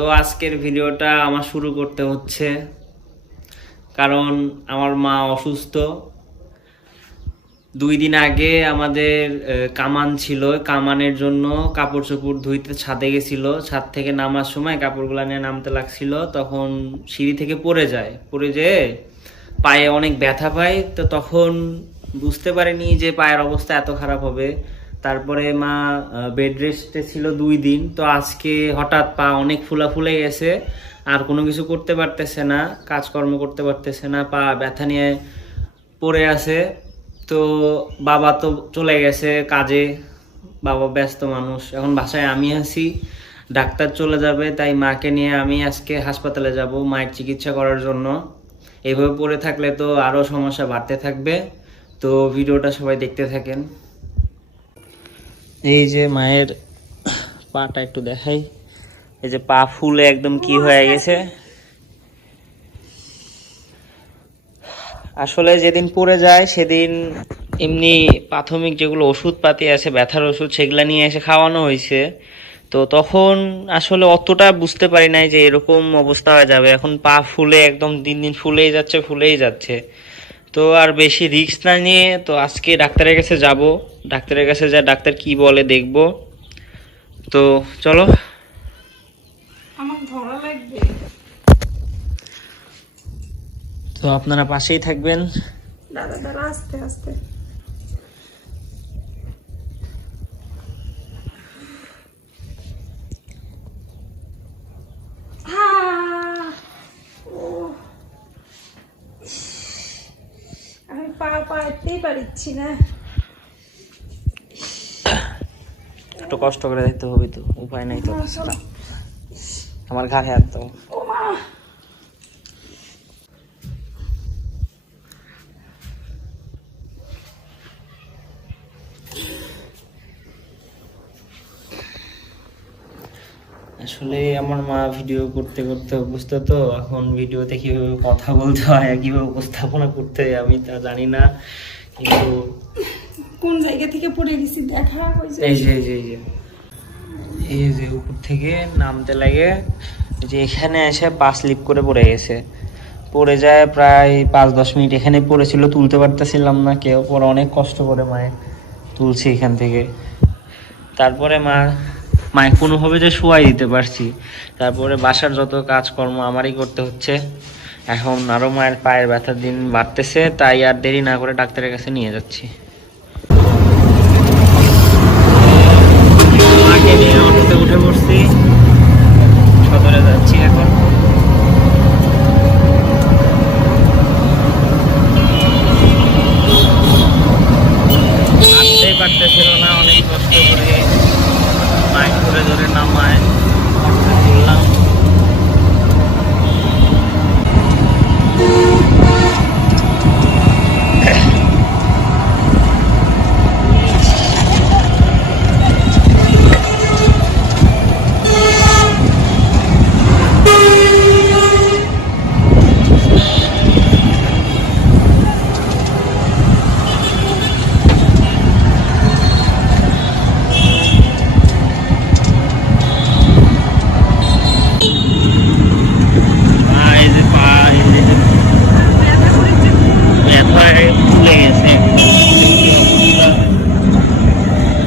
তো আজকের ভিডিওটা আমার শুরু করতে হচ্ছে কারণ আমার মা অসুস্থ। 2 দিন আগে আমাদের কামান ছিল, কামানের জন্য কাপড় চোপড় ধুইতে ছাদে গেছিল। ছাদ থেকে নামার সময় কাপড়গুলো নিয়ে নামতে লাগছিল, তখন সিঁড়ি থেকে পড়ে যেয়ে পায়ে অনেক ব্যথা পায়। তো তখন বুঝতে পারিনি যে পায়ের অবস্থা এত খারাপ হবে। তারপরে মা বেড রেস্টে ছিল 2 দিন। তো আজকে হঠাৎ পা অনেক ফুলে গেছে, আর কোনো কিছু করতে পারতেছে না, কাজকর্ম করতে পারতেছে না, পা ব্যথা নিয়ে পড়ে আছে। তো বাবা তো চলে গেছে কাজে, বাবা ব্যস্ত মানুষ। এখন বাসায় আমি আছি, ডাক্তার চলে যাবে, তাই মাকে নিয়ে আমি আজকে হাসপাতালে যাব মায়ের চিকিৎসা করার জন্য। এইভাবে পড়ে থাকলে তো আরও সমস্যা বাড়তে থাকবে। তো ভিডিওটা সবাই দেখতে থাকেন। এই যে মায়ের পাটা একটু দেখাই, এই যে পা ফুলে একদম কি হয়ে গেছে। আসলে যেদিন পড়ে যায় সেদিন এমনি প্রাথমিক যেগুলো ওষুধপাতি আছে, ব্যথার ওষুধ, সেগুলো নিয়ে এসে খাওয়ানো হয়েছে। তো তখন আসলে অতটা বুঝতে পারি নাই যে এরকম অবস্থা হয়ে যাবে। এখন পা ফুলে একদম দিন দিন ফুলেই যাচ্ছে। তো আর বেশি রিস্ক না নিয়ে তো আজকে ডাক্তারের কাছে যাব। ডাক্তারের কাছে যা ডাক্তার কি বলে দেখব। তো চলো। আমার ধরা লাগবে। তো আপনারা পাশেই থাকবেন। দাদা আস্তে আস্তে। আমি পারতেই পারছি না। একটু কষ্ট করে দেখতে হবে, তো উপায় নাই তো। আমার ঘাড়ে হাত দাও। আসলে আমার মা ভিডিও করতে করতে অভ্যস্ত, তো এখন ভিডিওতে কিভাবে কথা বলতে হয়, কিভাবে উপস্থাপনা করতে হয় আমি তা জানি না। কিন্তু কোন জায়গা থেকে পড়ে গেছি দেখা হয়েছে। এই যে উপর থেকে নামতে লাগে, যে এখানে এসে পা স্লিপ করে পড়ে গেছে। পড়ে যায় প্রায় 5-10 মিনিট এখানে পড়েছিল, তুলতে পারতেছিলাম না কেউ। পরে অনেক কষ্ট করে মায়ে তুলছি এখান থেকে। তারপরে মায়ে কোনোভাবে যে শোয়াই দিতে পারছি। তারপরে বাসার যত কাজকর্ম আমারই করতে হচ্ছে। এখন আরও মায়ের পায়ের ব্যথার দিন বাড়তেছে, তাই আর দেরি না করে ডাক্তারের কাছে নিয়ে যাচ্ছি। মাকে নিয়ে অটোতে উঠে পড়ছি, সদরে যাচ্ছি এখন। হাঁটতেই পারতেছিল না, অনেক কষ্ট করে মাইক ধরে নামায় অটোতে তুললাম।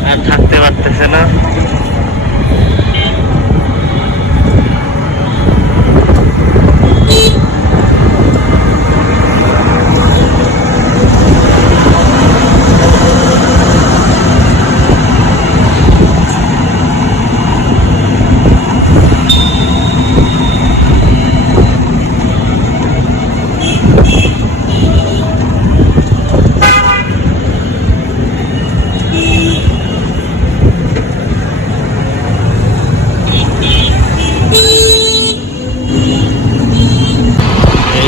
আর থাকতে পারতেছে না।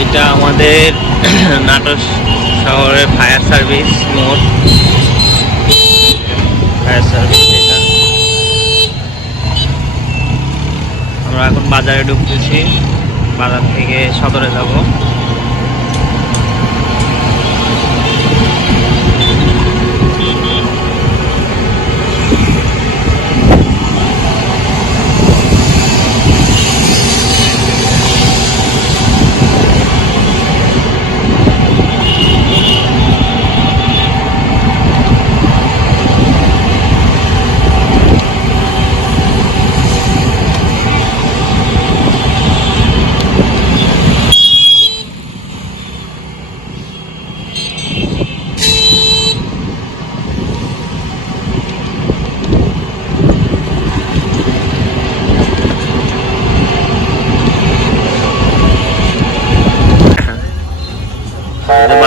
এটা আমাদের নাটোর শহরের ফায়ার সার্ভিস মোড়। ফায়ার সার্ভিস এটা। আমরা এখন বাজারে ঢুকতেছি, বাজার থেকে সদরে যাব।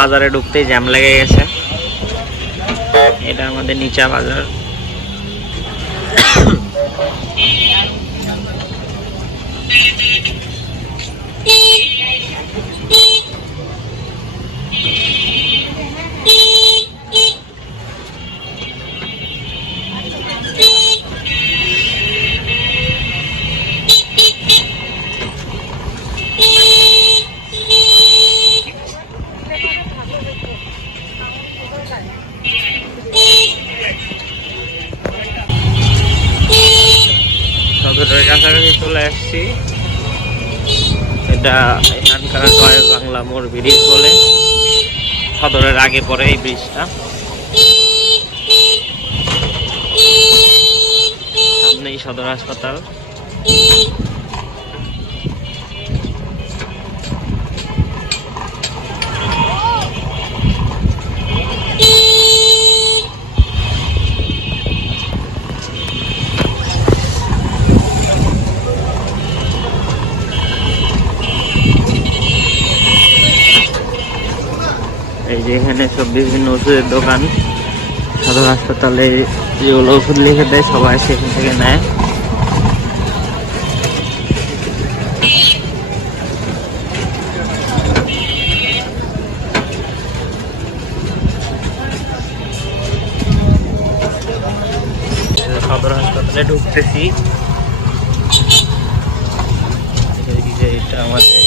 বাজারে ঢুকতেই জ্যাম লেগে গেছে। এটা আমাদের নিচা বাজার। সদরের কাছাকাছি চলে আসছি। এটা এখানকার জয় বাংলা মোড় ব্রিজ বলে, সদরের আগে পড়ে এই ব্রিজটা। সামনেই সদর হাসপাতাল। এই যে এখানে সব বিভিন্ন ওষুধের দোকান। সদর হাসপাতালে যেগুলো ওষুধ লিখে দেয় সবাই সেখান থেকে নেয়। সদর হাসপাতালে ঢুকতেছি। এটা আমাদের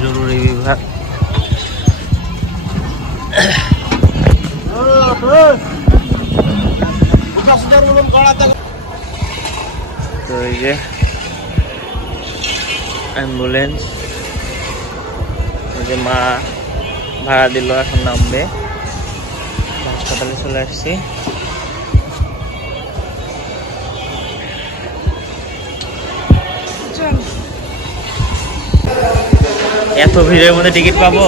জরুরি বিভাগ। তো এই যে অ্যাম্বুলেন্স, যে মা ভাড়া দিল, এখন নামবে। হাসপাতালে চলে আসছি। এত ভিড়ের মধ্যে টিকিট পাবো?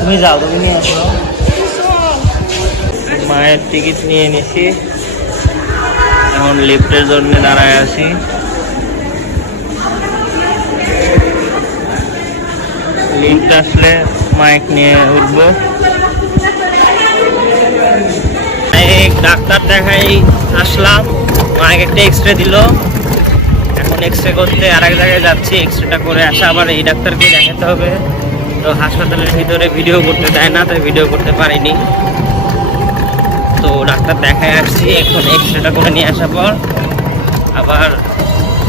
তুমি যাও, তুমি নিয়ে আসো। মায়ের টিকিট নিয়ে নিছি, এখন লিফটের জন্য দাঁড়ায় আছি। লিফট আসলে মাইক নিয়ে উঠবো। ডাক্তার দেখাই আসলাম, মাইক একটা এক্সরে দিল। এখন এক্সরে করতে আর এক জায়গায় যাচ্ছি, এক্সরেটা করে আসা আবার এই ডাক্তারকে দেখাতে হবে। তো হাসপাতালের ভিতরে ভিডিও করতে দেয় না, তাই ভিডিও করতে পারিনি। তো ডাক্তার দেখায় আসছি, এখন এক্সরেটা করে নিয়ে আসার পর আবার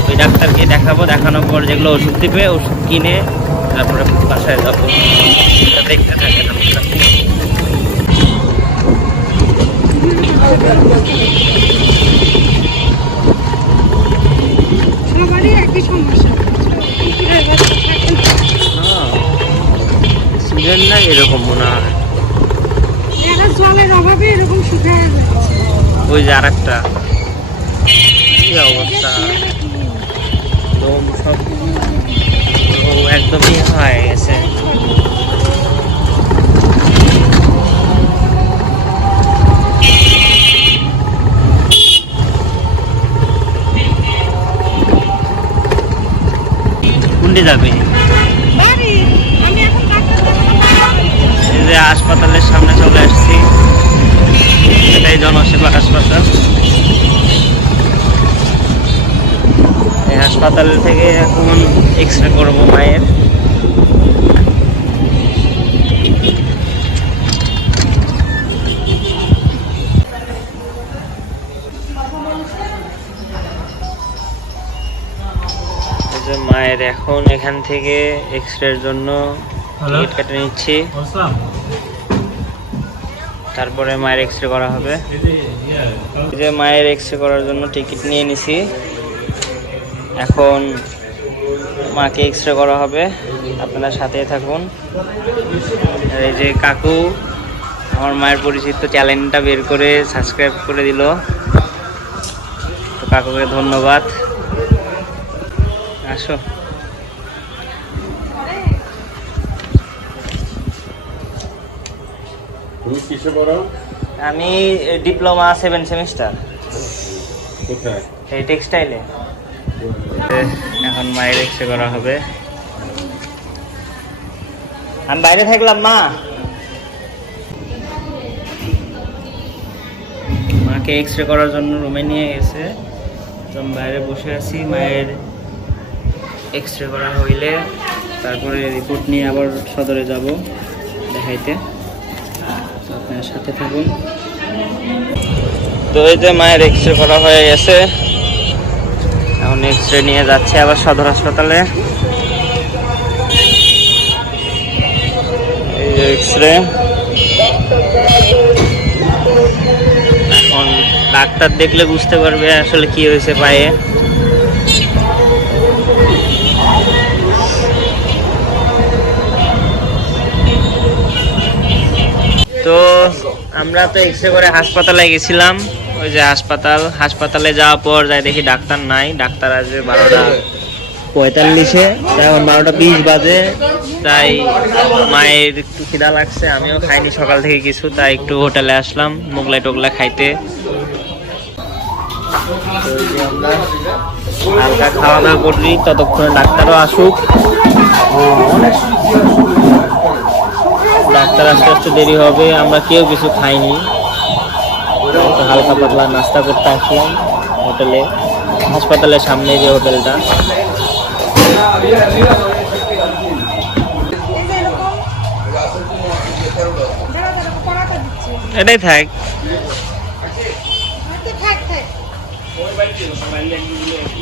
ওই ডাক্তারকে দেখাবো। দেখানোর পর যেগুলো ওষুধ দিবে, ওষুধ কিনে তারপরে বাসায় যাবো। দেখতে থাকেন আপনারা। সবারই একই সমস্যা, সিজন না এরকম মনে হয়, জলের অভাবে এরকম শুকিয়ে যাচ্ছে। ওই যে আর একটা কি অবস্থা, লোম সব একদমই হয়ে গেছে। কোনটি যাবে? এই যে হাসপাতালের সামনে চলে আসছি, এটাই জনসেবা হাসপাতাল। এই হাসপাতাল থেকে এখন এক্সরে করবো মায়ের। মায়ের এখন এখান থেকে এক্সরের জন্য টিকিট কেটে নিচ্ছি, তারপরে মায়ের এক্সরে করা হবে। এই যে মায়ের এক্সরে করার জন্য টিকিট নিয়ে নিছি, এখন মাকে এক্সরে করা হবে। আপনারা সাথেই থাকুন। আর এই যে কাকু আমার মায়ের পরিচিত চ্যানেলটা বের করে সাবস্ক্রাইব করে দিল, তো কাকুকে ধন্যবাদ। আসো। তুমি কিসে পড়ো? আমি ডিপ্লোমা 7 সেমিস্টার। কোথায়? এই টেক্সটাইলে। এখন মায়ের এক্সরে করা হবে। আমি বাইরে থাকলাম মা। মাকে এক্স-রে করার জন্য রুমে নিয়ে গেছে, তো আমি বাইরে বসে আছি। মায়ের এক্স-রে করা হইলে তারপরে রিপোর্ট নিয়ে আবার সদরে যাব দেখাইতে। তো আপনার সাথে থাকুন। তো এই যে মায়ের এক্স-রে করা হয়ে গেছে, এখন এক্স-রে নিয়ে যাচ্ছে আবার সদর হাসপাতালে। এই যে এক্স-রে, এখন ডাক্তার দেখলে বুঝতে পারবে আসলে কি হয়েছে পায়ে। তো আমরা তো এক্সরে করে হাসপাতালে গেছিলাম। ওই যে হাসপাতালে যাওয়ার পর যাই দেখি ডাক্তার নাই। ডাক্তার আসবে 12:45-এ, এখন 12:20 বাজে। তাই মায়ের একটু খিদা লাগছে, আমিও খাইনি সকাল থেকে কিছু, তাই একটু হোটেলে আসলাম মোগলাই টোগলা খাইতে। তো এই যে আমরা হালকা খাওয়া দাওয়া করি, ততক্ষণে ডাক্তারও আসুক। ডাক্তার আসতে আসতে দেরি হবে, আমরা কেউ কিছু খাইনি, তো হালকা পাতলা নাস্তা করতে আসলাম হোটেলে, হাসপাতালের সামনে যে হোটেলটা। এটাই থাক।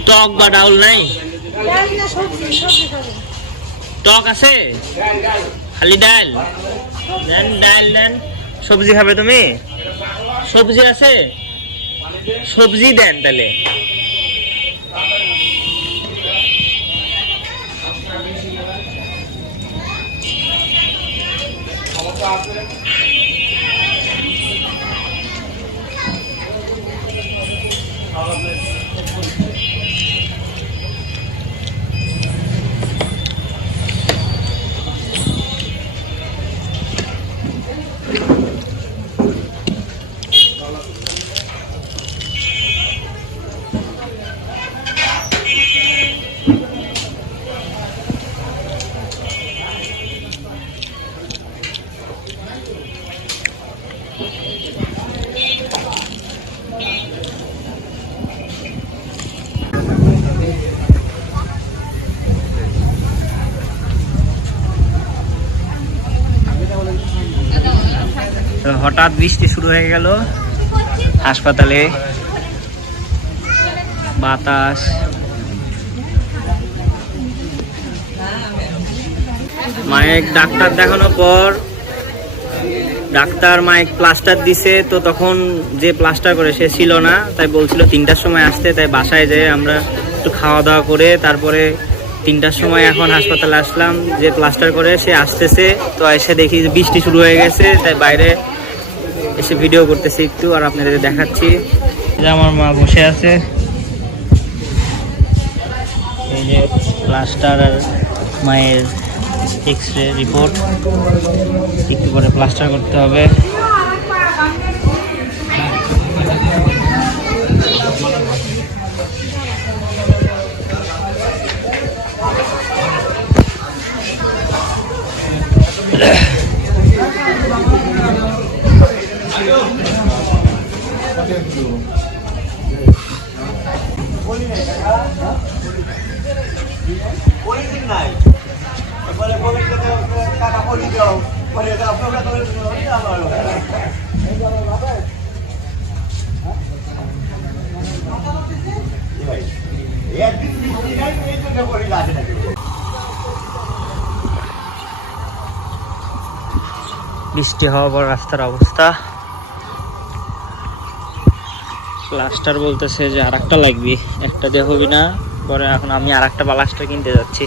টক বা ডাউল নাই? টক আছে, খালি ডাল দেন, ডাল দেন। সবজি খাবে তুমি? সবজি আছে, সবজি দেন তাহলে। তো হঠাৎ বৃষ্টি শুরু হয়ে গেল হাসপাতালে, বাতাস। মায়ের ডাক্তার দেখানোর পর ডাক্তার মায়ের প্লাস্টার দিছে, তো তখন যে প্লাস্টার করে সে ছিল না, তাই বলছিল 3টার সময় আসতে। তাই বাসায় যেয়ে আমরা একটু খাওয়া দাওয়া করে তারপরে 3টার সময় এখন হাসপাতালে আসলাম। যে প্লাস্টার করে সে আসতেছে, তো এসে দেখি যে বৃষ্টি শুরু হয়ে গেছে, তাই বাইরে এসে ভিডিও করতেছি একটু আর আপনাদের দেখাচ্ছি। যে আমার মা বসে আছে, এই যে প্লাস্টার আর মায়ের এক্স-রে রিপোর্ট, একটু পরে প্লাস্টার করতে হবে। বৃষ্টি হওয়ার পর রাস্তার অবস্থা, প্লাস্টার বলতেছে যে আরেকটা লাগবে, একটা দিয়ে হবে না। পরে এখন আমি আরেকটা প্লাস্টার কিনতে যাচ্ছি,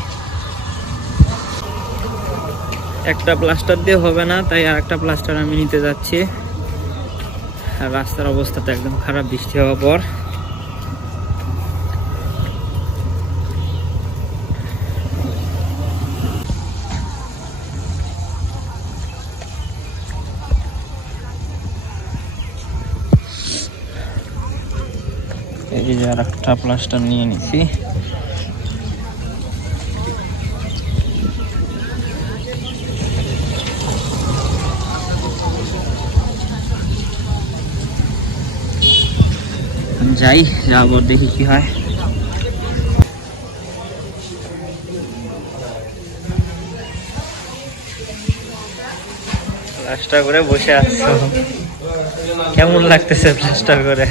একটা প্লাস্টার দিয়ে হবে না, তাই আরেকটা প্লাস্টার আমি নিতে যাচ্ছি। আর রাস্তার অবস্থা তো একদম খারাপ বৃষ্টি হওয়ার পর। এই যে আরেকটা প্লাস্টার নিয়ে নিছি। যাই, যাবো দেখি কি হয়। প্লাস্টার করে বসে আছো, কেমন লাগতেছে প্লাস্টার করে?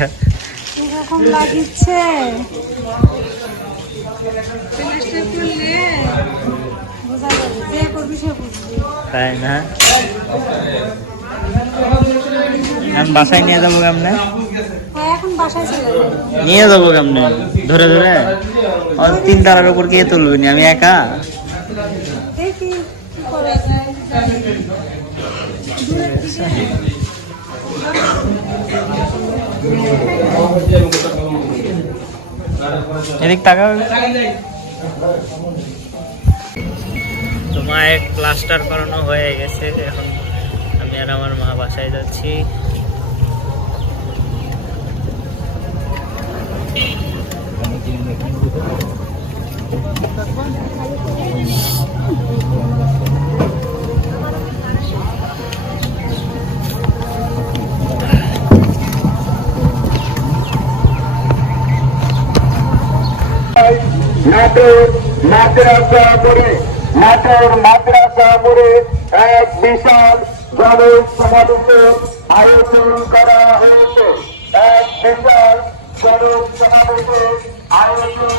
এরকম লাগিচ্ছে প্লাস্টার করলে বোঝা যাবে, যে করবি সে বুঝবি। তাই না? আমি বাসায় নিয়ে যাবো কেমনে? হ্যাঁ, এখন বাসায় চলে যাবে। নিয়ে যাবো কেমনে? ধরে ধরে? আর 3 তারার উপর কে তুলবে নি? আমি একা? দেখি কি করা যায়। দূরের দিকে এদিক তাকাও। তোমার প্লাস্টার করানো হয়ে গেছে, এখন আমি আর আমার মা বাসায় যাচ্ছি। নাটোর মাদ্রাসা মোড়ে এক বিশাল জনসমাবেশের আয়োজন করা হয়েছে। এক বিশাল জনসমাবেশের আয়োজন